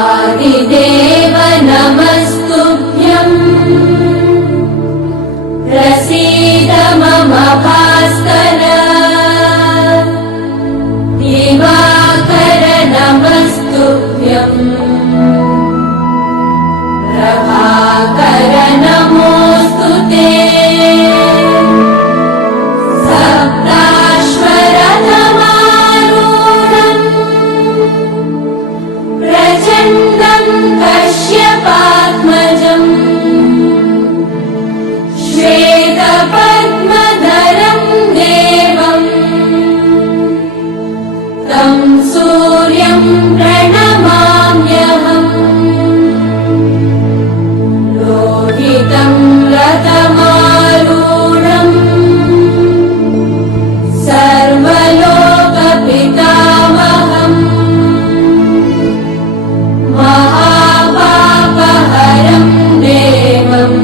आदिदेव नमस्तुभ्यं प्रसीद मम भास्कर दिवाकर नमस्तुभ्यं प्रभाकर नमोऽस्तुते सप्ताश्वरथमारूढम् प्रचण्डं कश्यपात्मजम् श्वेतपद्मधरं देवम् तं सूर्यं प्रणमाम्यहम् लोहितं रथमारूढम् सर्वलोकपितामहम् महापापहरं देवम्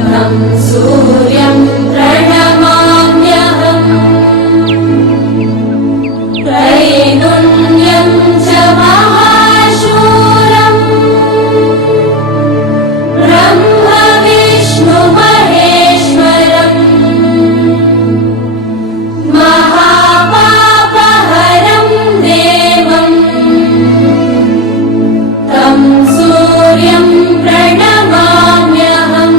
तं सूर्यं प्रणमाम्यहम् त्रैगुण्यं च महाशूरम् ब्रह्म विष्णु महेश्वरम् महापापहरं देवम् तं सूर्यं प्रणमाम्यहम्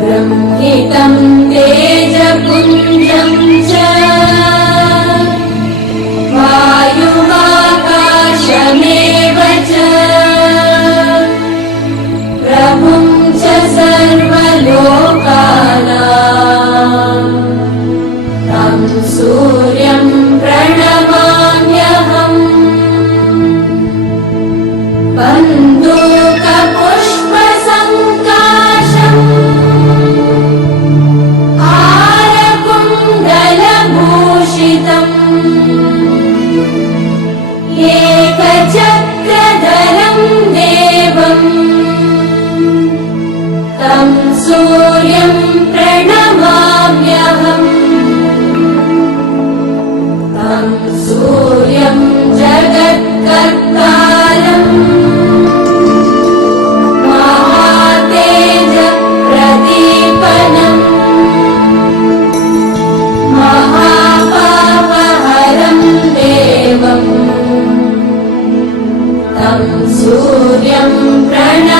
ब्रह्मितं तेजपुञ्जं च वायुमाकाशमेव च प्रभुं च सर्वलोकानां तं सूर्यं प्रणमाम्यहम् बन्दूकपुष्पसङ्काशम् हारकुण्डलभूषितम् एकचक्रधरं देवम् तं सूर्यं प्रणमाम्यहम् तं सूर्यं जगत्कर्तारम् महातेजप्रदीपनम् महापापहरं देवम् तं सूर्यं प्रणमाम्यहम्